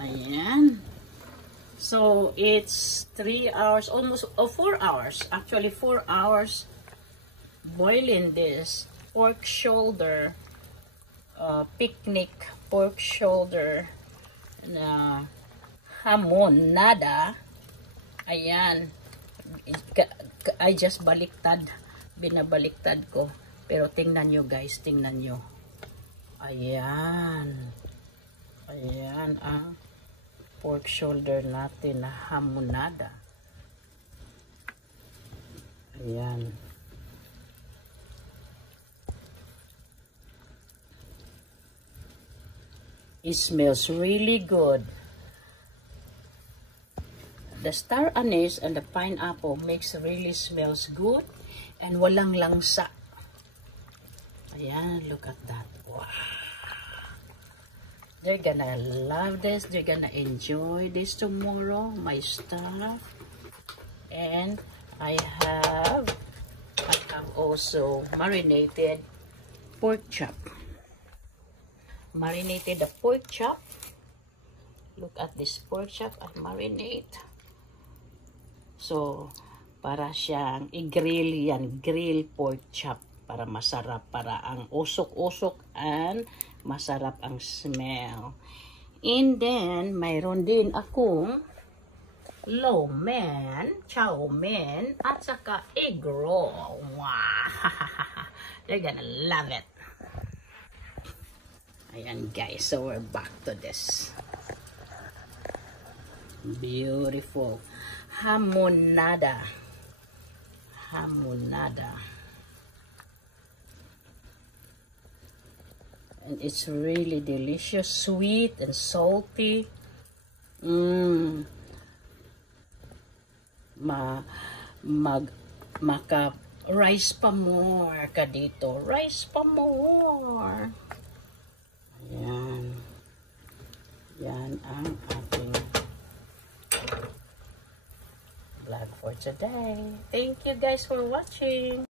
Ayan. So, it's 3 hours, almost 4 hours. Actually, 4 hours boiling this pork shoulder, picnic pork shoulder na hamonada. Ayan. I just baliktad. Binabaliktad ko. Pero tingnan nyo guys, tingnan nyo. Ayan. Ayan ang pork shoulder natin na hamonada. Ayan. It smells really good. The star anise and the pineapple makes really smells good and walang langsa. Ayan, look at that. Wow. They're gonna love this. They're gonna enjoy this tomorrow. My stuff. And I have also marinated pork chop. Marinated the pork chop. Look at this pork chop. I marinate. So, para siyang i-grill yan. Grill pork chop. Para masarap. Para ang usok-usok and masarap ang smell. And then, mayroon din akong lo mein, chow mein, at saka egg roll. Wow! They're gonna love it. Ayan guys, so we're back to this. Beautiful. Hamonada. Hamonada. And it's really delicious, sweet and salty. Maka-rice pa more ka dito. Rice pa more. Ayan. Yan ang ating vlog for today. Thank you guys for watching.